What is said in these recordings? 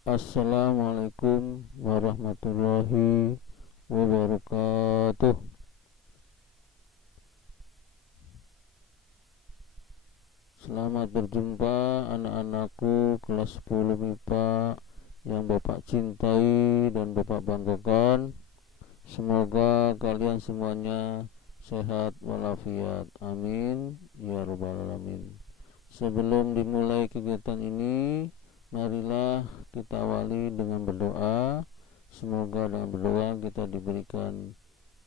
Assalamualaikum warahmatullahi wabarakatuh. Selamat berjumpa anak-anakku kelas 10 MIPA yang Bapak cintai dan Bapak banggakan. Semoga kalian semuanya sehat walafiat. Amin ya rabbal alamin. Sebelum dimulai kegiatan ini, marilah kita awali dengan berdoa. Semoga dengan berdoa kita diberikan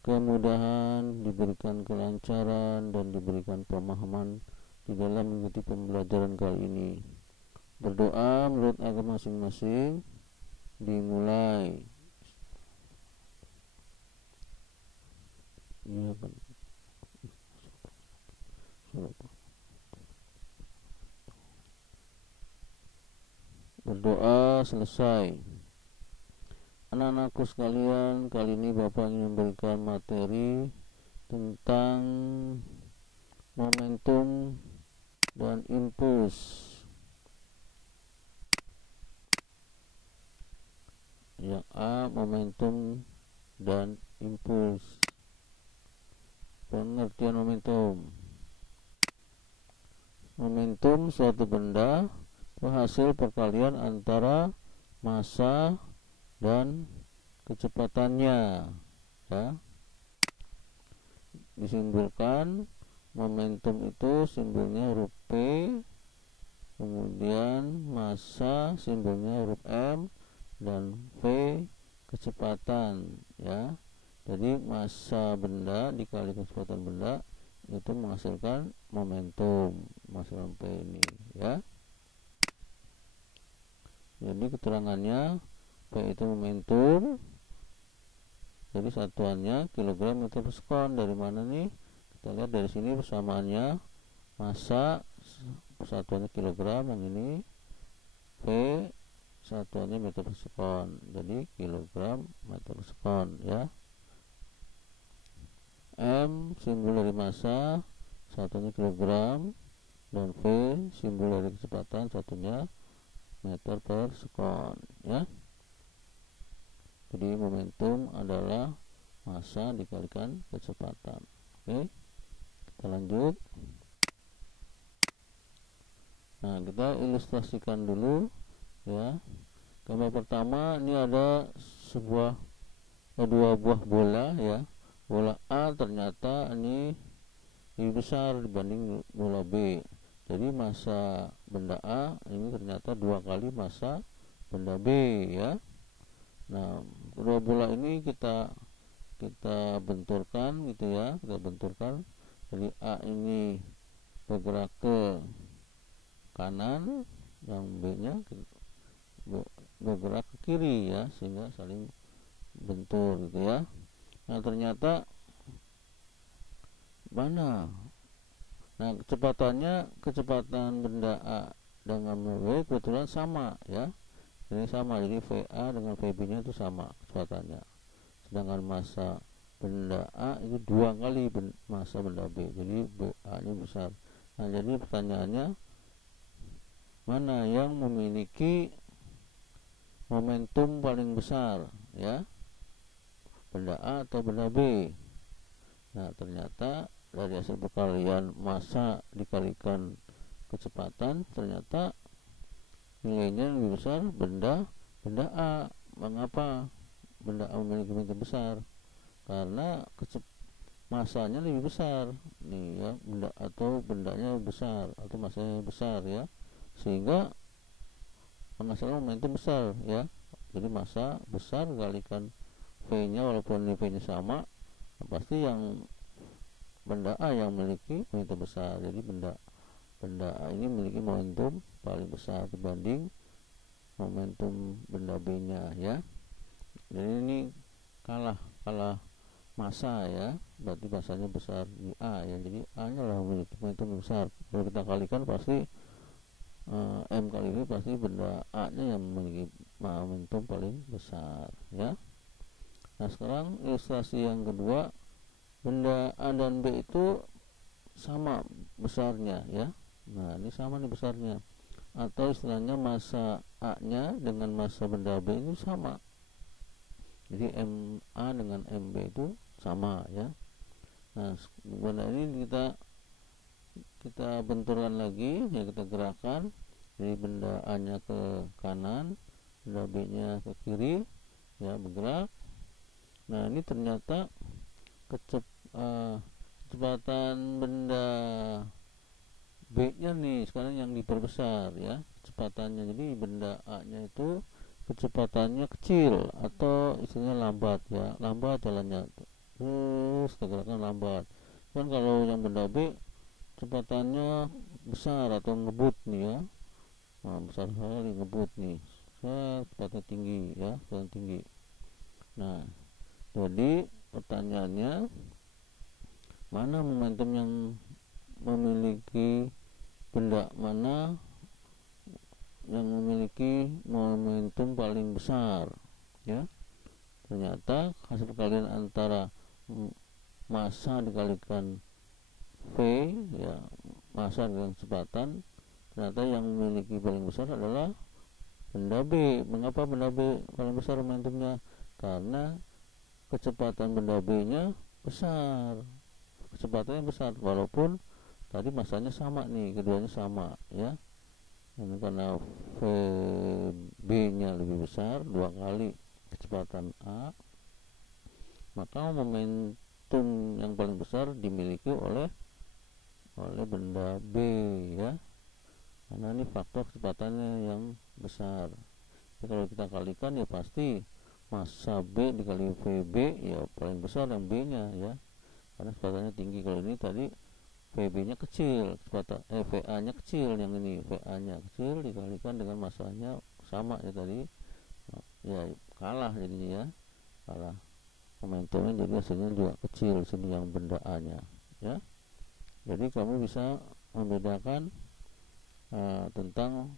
kemudahan, diberikan kelancaran, dan diberikan pemahaman di dalam mengikuti pembelajaran kali ini. Berdoa menurut agama masing-masing. Dimulai. Iya kan. Berdoa selesai. Anak-anakku sekalian, kali ini Bapak ingin memberikan materi tentang momentum dan impuls. Yang A, momentum dan impuls. Pengertian momentum. Momentum suatu benda hasil perkalian antara massa dan kecepatannya, ya. Disimbolkan momentum itu simbolnya huruf P, kemudian massa simbolnya huruf M, dan V kecepatan, ya. Jadi massa benda dikali kecepatan benda itu menghasilkan momentum, menghasilkan P ini, ya. Jadi keterangannya P itu momentum. Jadi satuannya kilogram meter per sekon. Dari mana nih? Kita lihat dari sini persamaannya. Massa satuannya kilogram, yang ini P satuannya meter per sekon. Jadi kilogram meter per sekon, ya. M simbol dari massa, satunya kilogram, dan V simbol dari kecepatan, satunya meter per sekon, ya. Jadi momentum adalah massa dikalikan kecepatan. Oke, kita lanjut. Nah, kita ilustrasikan dulu, ya. Gambar pertama ini ada dua buah bola, ya. Bola A ternyata ini lebih besar dibanding bola B. Jadi massa benda A ini ternyata 2 kali massa benda B, ya. Nah, kedua bola ini kita benturkan, gitu ya. Kita benturkan. Jadi A ini bergerak ke kanan, yang B-nya bergerak ke kiri, ya, sehingga saling bentur, gitu ya. Nah, ternyata mana? Nah, kecepatan benda A dengan B kebetulan sama, ya. Ini sama, jadi VA dengan VB nya itu sama kecepatannya. Sedangkan massa benda A itu 2 kali massa benda B, jadi BA nya besar. Nah, jadi pertanyaannya, mana yang memiliki momentum paling besar, ya, benda A atau benda B? Nah, ternyata dari hasil perkalian massa dikalikan kecepatan, ternyata nilainya lebih besar benda A. Mengapa benda A memiliki momentum besar? Karena massanya lebih besar nih, ya, bendanya besar atau massanya besar, ya, sehingga menghasilkan momentum besar, ya. Jadi massa besar dikalikan V nya, walaupun V nya sama, pasti yang benda A yang memiliki momentum besar. Jadi benda A ini memiliki momentum paling besar dibanding momentum benda B nya, ya. Jadi ini kalah massa, ya, berarti massanya besar di A, ya. Jadi A nya lah memiliki momentum besar. Kalau kita kalikan pasti M kali V, pasti benda A nya yang memiliki momentum paling besar, ya. Nah, sekarang ilustrasi yang kedua, benda A dan B itu sama besarnya, ya. Nah, ini sama nih besarnya. atau istilahnya massa A nya dengan massa benda B itu sama. Jadi MA dengan MB itu sama ya. Nah, benda ini kita benturkan lagi ya, kita gerakan. Jadi benda A nya ke kanan, benda B nya ke kiri ya, bergerak. Nah, ini ternyata kecepatan benda B nya nih sekarang yang diperbesar ya kecepatannya. Jadi benda A nya itu kecepatannya kecil atau istilahnya lambat ya, lambat jalannya, terus gerakan lambat. Kan kalau yang benda B kecepatannya besar atau ngebut nih ya, nah, besar sekali ngebut nih, kecepatan tinggi ya, kecepatan tinggi. Nah, jadi pertanyaannya, mana momentum yang memiliki benda mana yang memiliki momentum paling besar ya. Ternyata hasil perkalian antara massa dikalikan V ya, massa dengan kecepatan, ternyata yang memiliki paling besar adalah benda B. Mengapa benda B paling besar momentumnya? Karena kecepatan benda B nya besar, kecepatannya besar, walaupun tadi massanya sama nih, keduanya sama ya. Ini karena VB nya lebih besar 2 kali kecepatan A, maka momentum yang paling besar dimiliki oleh benda B ya, karena ini faktor kecepatannya yang besar. Jadi kalau kita kalikan ya pasti massa B dikali VB ya paling besar yang B nya ya, karena kecepatannya tinggi. Kalau ini tadi VB nya kecil, VA nya kecil, yang ini VA nya kecil dikalikan dengan massanya sama ya tadi ya, kalah jadinya ya, kalah momentumnya, jadi hasilnya juga kecil sini yang benda A nya ya. Jadi kamu bisa membedakan tentang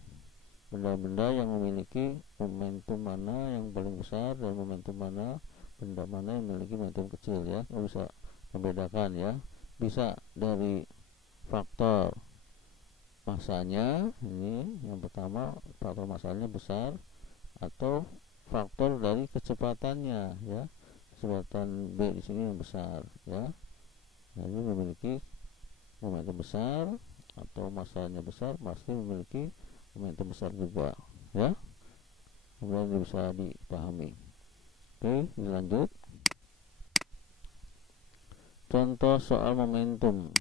benda-benda yang memiliki momentum mana yang paling besar dan momentum mana, benda mana yang memiliki momentum kecil ya. Kamu bisa membedakan ya, bisa dari faktor massanya, ini yang pertama faktor massanya besar, atau faktor dari kecepatannya ya, kecepatan B di sini yang besar ya. Jadi memiliki momentum besar atau massanya besar pasti memiliki momentum besar juga ya. Kemudian bisa dipahami. Oke, dilanjut. Contoh soal momentum.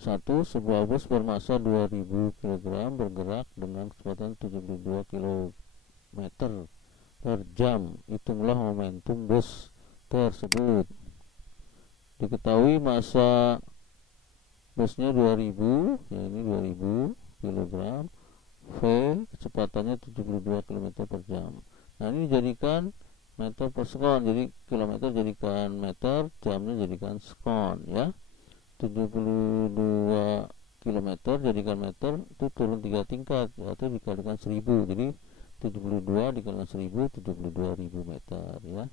1. Sebuah bus bermassa 2000 kg bergerak dengan kecepatan 72 km per jam. Hitunglah momentum bus tersebut. Diketahui massa busnya 2000 ya, ini 2000 kg, V kecepatannya 72 km per jam. Nah, ini dijadikan meter per sekon, jadi kilometer jadikan meter, jamnya jadikan sekon ya. 72 km jadikan meter itu turun 3 tingkat, yaitu dikalikan 1000, jadi 72 dikalikan 1000, 72.000 meter ya.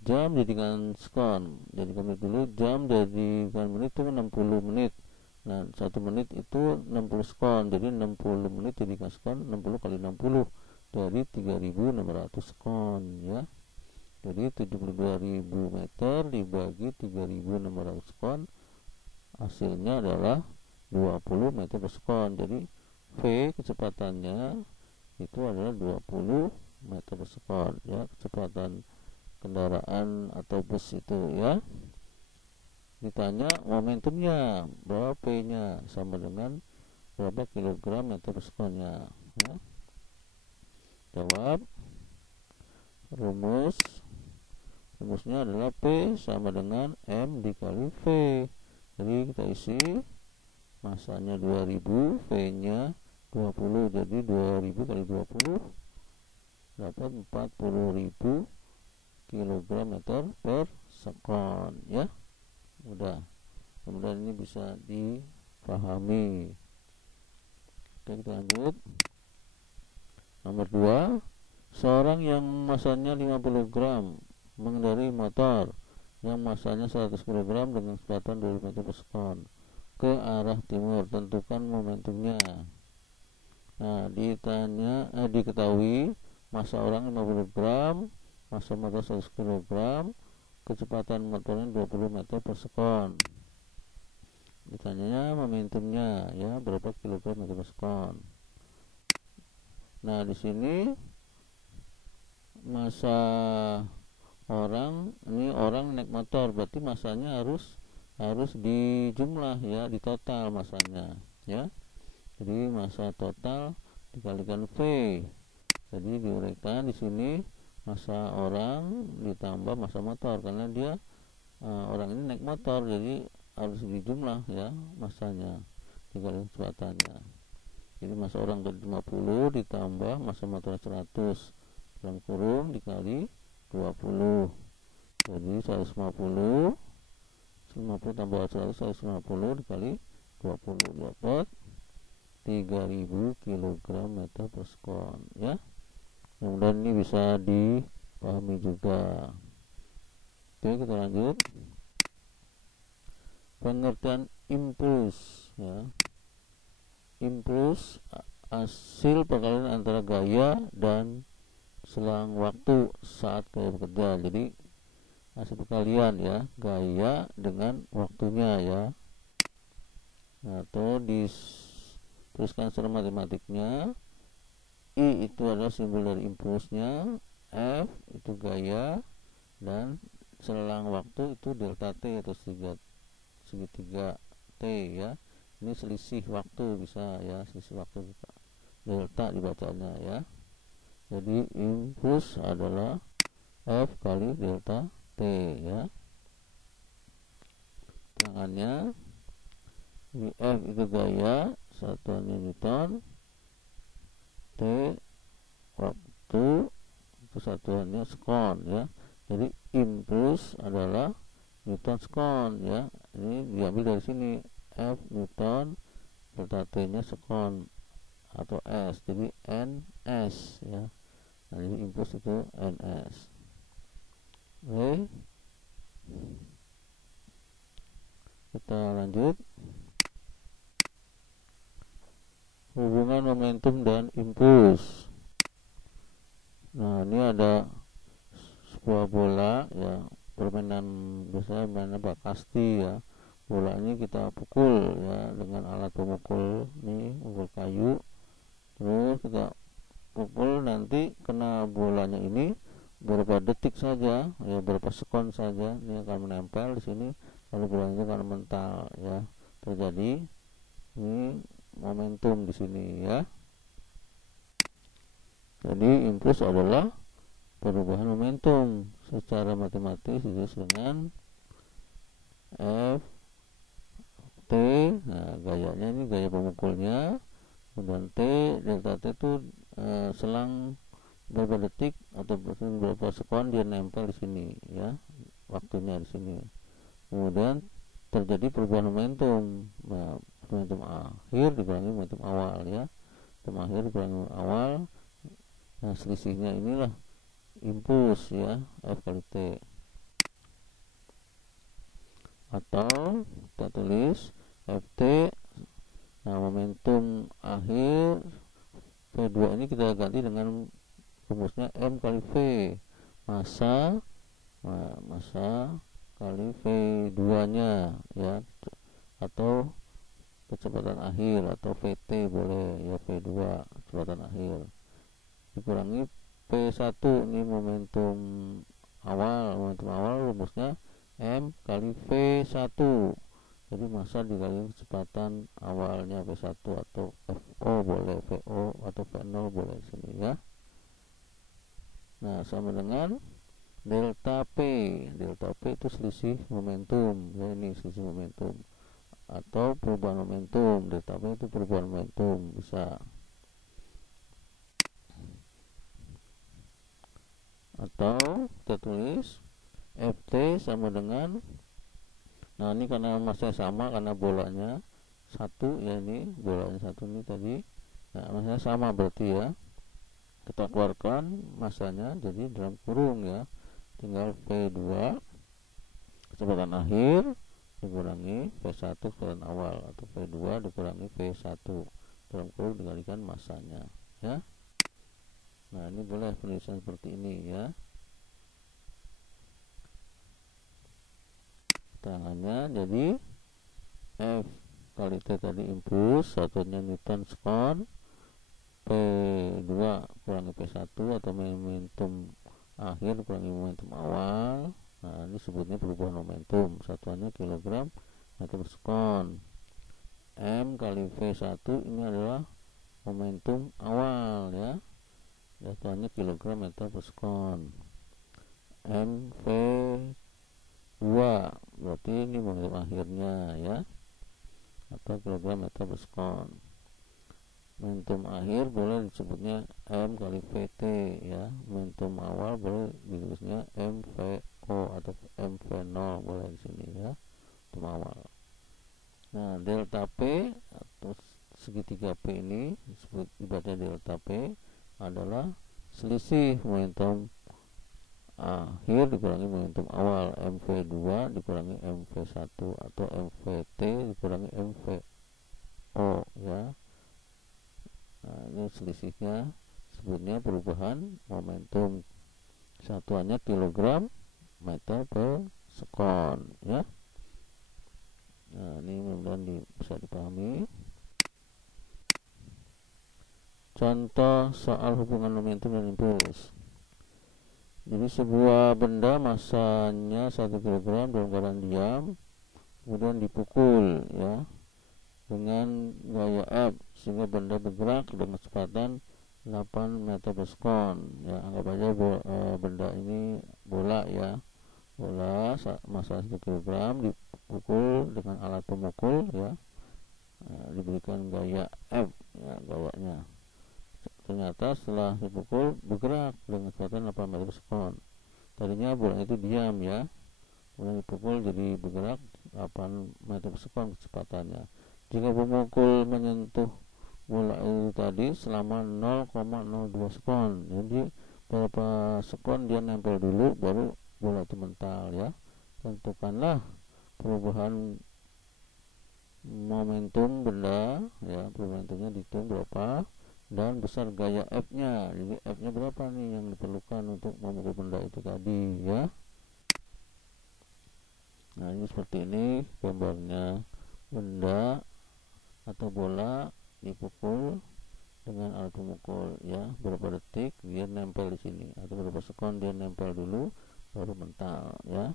Jam jadikan sekon, jadikan menit dulu, jam jadikan menit itu 60 menit. Nah, 1 menit itu 60 sekon, jadi 60 menit jadikan sekon, 60 kali 60 dari 3600 sekon ya. Jadi 72.000 meter dibagi 3600 sekon, hasilnya adalah 20 meter per sekon. Jadi V kecepatannya itu adalah 20 meter per sekon ya, kecepatan kendaraan atau bus itu ya. Ditanya momentumnya berapa, P nya sama dengan berapa kilogram meter per sekonnya ya. Jawab. Rumusnya adalah P sama dengan M dikali V. Jadi kita isi massanya 2000, V nya 20, jadi 2000 kali 20 dapat 40.000 kg meter per sekon ya. Mudah, kemudian ini bisa dipahami. Oke, kita lanjut. Nomor 2, seorang yang massanya 50 gram mengendarai motor yang massanya 100 kg dengan kecepatan 20 meter per sekon ke arah timur. Tentukan momentumnya. Nah, diketahui massa orang 50 gram, massa motor 100 kg, kecepatan motornya 20 meter per sekon. Ditanyanya momentumnya ya berapa kilogram meter per sekon. Nah, di sini massa orang, ini orang naik motor, berarti massanya harus dijumlah ya, di total massanya ya. Jadi massa total dikalikan V. Jadi diuraikan di sini massa orang ditambah massa motor, karena dia orang ini naik motor, jadi harus dijumlah ya massanya dikali kecepatannya. Jadi massa orang 50 ditambah massa motor 100 dalam kurung dikali 20, jadi 150 tambah 100, 150 dikali 20 dapat 3000 kg meter per sekon ya. Mudah-mudahan ini bisa dipahami juga. Oke, kita lanjut. Pengertian impuls ya. Impuls hasil perkalian antara gaya dan selang waktu saat gaya bekerja. Jadi hasil perkalian ya, gaya dengan waktunya ya. Atau dituliskan secara matematiknya, I itu adalah simbol dari impulsnya, F itu gaya, dan selang waktu itu delta T atau segitiga T ya. Ini selisih waktu bisa ya, selisih waktu kita. Delta dibacanya ya. Jadi impuls adalah F kali delta T ya. Terangannya F itu gaya, satuannya Newton, T waktu, itu satuannya sekon ya. Jadi impuls adalah Newton sekon ya. Ini diambil dari sini, F Newton, delta T nya sekon atau S, jadi NS ya. Nah, ini impuls itu NS. Oke, kita lanjut. Hubungan momentum dan impuls. Nah, ini ada sebuah bola ya, permainan biasanya mainan kasti ya. Bola ini kita pukul ya dengan alat pemukul, nih pukul kayu. Terus kita pukul, nanti kena bolanya ini beberapa detik saja ya, beberapa sekon saja, ini akan menempel di sini, lalu bolanya akan mental ya. Terjadi ini momentum di sini ya. Jadi impuls adalah perubahan momentum secara matematis disebut dengan F T. Nah, gayanya ini gaya pemukulnya, kemudian T, delta T itu selang beberapa detik atau beberapa sekon dia nempel di sini ya, waktunya di sini. Kemudian terjadi perubahan momentum. Nah, momentum akhir dikurangi momentum awal ya. Momentum akhir dikurangi momentum awal. Nah, selisihnya inilah impuls ya, F kali T. Atau kita tulis Ft. Nah, momentum akhir V2 ini kita ganti dengan rumusnya M kali V, massa kali V2 nya ya, atau kecepatan akhir, atau VT boleh ya, V2 kecepatan akhir dikurangi P1, ini momentum awal. Momentum awal rumusnya M kali V1, jadi massa dikali kecepatan awalnya V1, atau FO boleh, VO atau V0 boleh di sini ya. Nah, sama dengan delta P. Delta P itu selisih momentum ya, ini selisih momentum atau perubahan momentum. Delta P itu perubahan momentum bisa. Atau kita tulis Ft sama dengan, nah ini karena masanya sama, karena bolanya satu ya, ini bolanya satu ini tadi, nah masanya sama berarti ya, kita keluarkan masanya jadi dalam kurung ya, tinggal V2 kecepatan akhir dikurangi V1 kecepatan awal, atau V2 dikurangi V1. dalam kurung dikalikan masanya ya. Nah ini boleh penulisan seperti ini ya. Tangannya jadi F kali T tadi impuls, satunya Newton sekon, P2 kurangi P1 atau momentum akhir kurangi momentum awal. Nah ini sebutnya perubahan momentum, satuannya kilogram meter sekon. M kali V1 ini adalah momentum awal ya, satuannya kilogram meter per sekon. MV2 berarti ini momentum akhirnya ya, atau kilogram meter per sekon. Momentum akhir boleh disebutnya M kali VT ya, momentum awal boleh ditulisnya MVO atau MV0 boleh di sini ya, momentum awal. Nah delta P atau segitiga P ini disebut dibaca delta P adalah selisih momentum akhir dikurangi momentum awal, MV2 dikurangi MV1 atau MVT dikurangi MVO ya. Nah ini selisihnya sebutnya perubahan momentum, satuannya kilogram meter per sekon ya. Nah ini mudah-mudahan bisa dipahami. Contoh soal hubungan momentum dan impuls. Jadi sebuah benda masanya 1 kg dalam keadaan diam, kemudian dipukul ya dengan gaya F sehingga benda bergerak dengan kecepatan 8 meter per sekon ya. Anggap aja benda ini bola ya, bola massa 1 kg dipukul dengan alat pemukul ya, diberikan gaya F ya gawanya. Ternyata setelah dipukul bergerak dengan kecepatan 8 meter per sekon. Tadinya bola itu diam ya, kemudian dipukul jadi bergerak 8 meter per sekon kecepatannya. Jika pemukul menyentuh bola itu tadi selama 0,02 sekon, jadi berapa sekon dia nempel dulu baru bola itu mental ya. Tentukanlah perubahan momentum benda ya, momentumnya dihitung berapa dan besar gaya F-nya. Jadi F-nya berapa nih yang diperlukan untuk memukul benda itu tadi ya. Nah ini seperti ini gambarnya, benda atau bola dipukul dengan alat pemukul ya, berapa detik dia nempel di sini atau berapa sekon dia nempel dulu baru mental ya.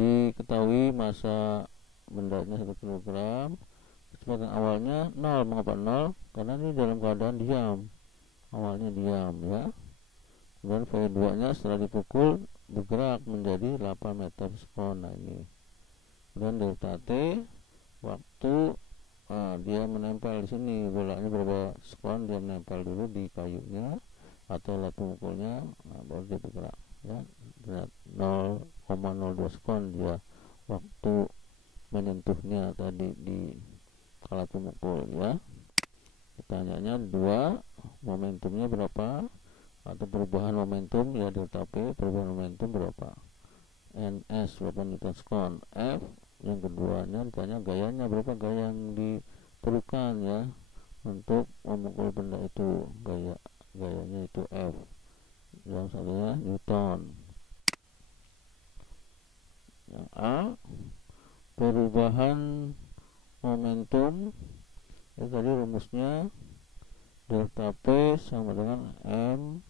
Diketahui massa bendanya 1 kg, kecepatan awalnya 0. Mengapa 0? Karena ini dalam keadaan diam, awalnya diam ya. Kemudian V2 nya setelah dipukul bergerak menjadi 8 meter per sekon. Nah ini. Kemudian delta T waktu dia menempel di sini, bolanya berapa sekon dia menempel dulu di kayunya atau alat pemukulnya, nah, baru dia bergerak ya. 0,02 sekon dia waktu menyentuhnya tadi di alat pemukul ya. Pertanyaannya 2, momentumnya berapa atau perubahan momentum ya, delta P perubahan momentum berapa, NS berapa Newton sekon. F yang keduanya ditanya gayanya berapa, gaya yang diperlukan ya untuk memukul benda itu, gayanya itu F, yang satunya Newton. Yang A, perubahan momentum itu tadi rumusnya delta P sama dengan M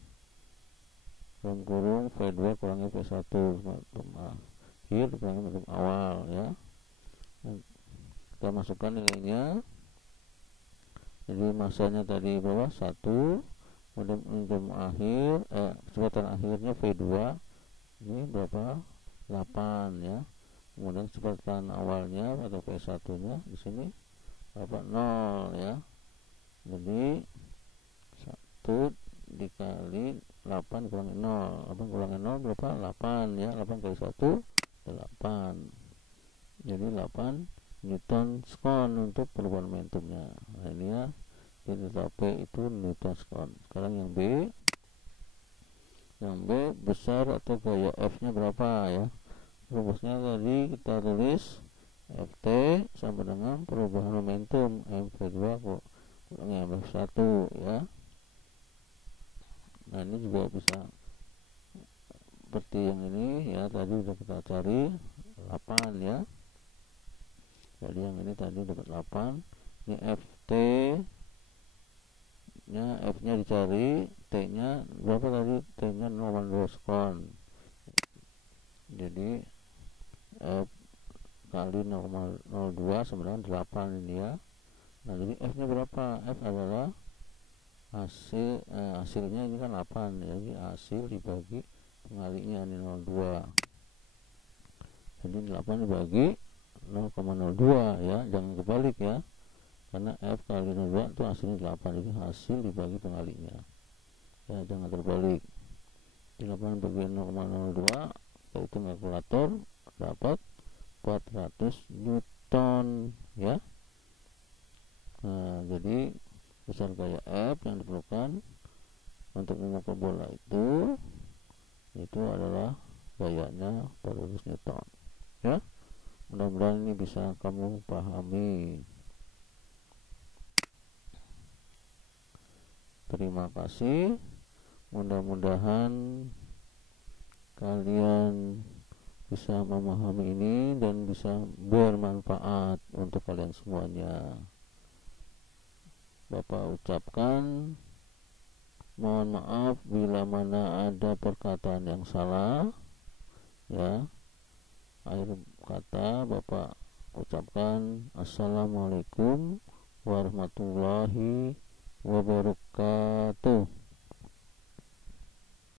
dalam kurung V2 kurangi V1 momentum akhir kurangi momentum awal ya. Kita masukkan nilainya. Jadi massanya tadi berapa? 1, kemudian momentum akhir kecepatan akhirnya V2 ini berapa? 8 ya. Kemudian kecepatan awalnya atau V1 nya di sini berapa? 0 ya. Jadi 1 dikali 8 kurangi 0, 8 kurangi 0 berapa? 8 ya, 8 kali 1 8, jadi 8 Newton sekon untuk perubahan momentumnya. Nah ini ya, delta P itu Newton sekon. Sekarang yang B, besar atau gaya F nya berapa ya. Rumusnya tadi kita tulis Ft sama dengan perubahan momentum mv2 kurangi mf1 ya. Nah ini juga bisa seperti yang ini ya, tadi udah kita cari 8 ya. Jadi yang ini tadi dapat 8. Ini Ft nya, F nya dicari, T nya berapa tadi? T nya 0,2 sekon. Jadi F kali 0,02 sama dengan 8 ini ya. Nah jadi F nya berapa? F adalah hasilnya ini kan 8 ya, jadi hasil dibagi pengalinya ini 0,2. Jadi 8 dibagi 0,02 ya, jangan kebalik ya, karena F kali 0,2 itu hasilnya 8, jadi hasil dibagi pengalinya ya, jangan terbalik. 8 bagi 0,02 kita hitung kalkulator, dapat 400 Newton ya. Nah jadi besar gaya F yang diperlukan untuk memukul bola itu adalah gayanya 400 Newton ya. Mudah-mudahan ini bisa kamu pahami. Terima kasih, mudah-mudahan kalian bisa memahami ini dan bisa bermanfaat untuk kalian semuanya. Bapak ucapkan mohon maaf bila mana ada perkataan yang salah ya. Akhir kata Bapak ucapkan assalamualaikum warahmatullahi wabarakatuh.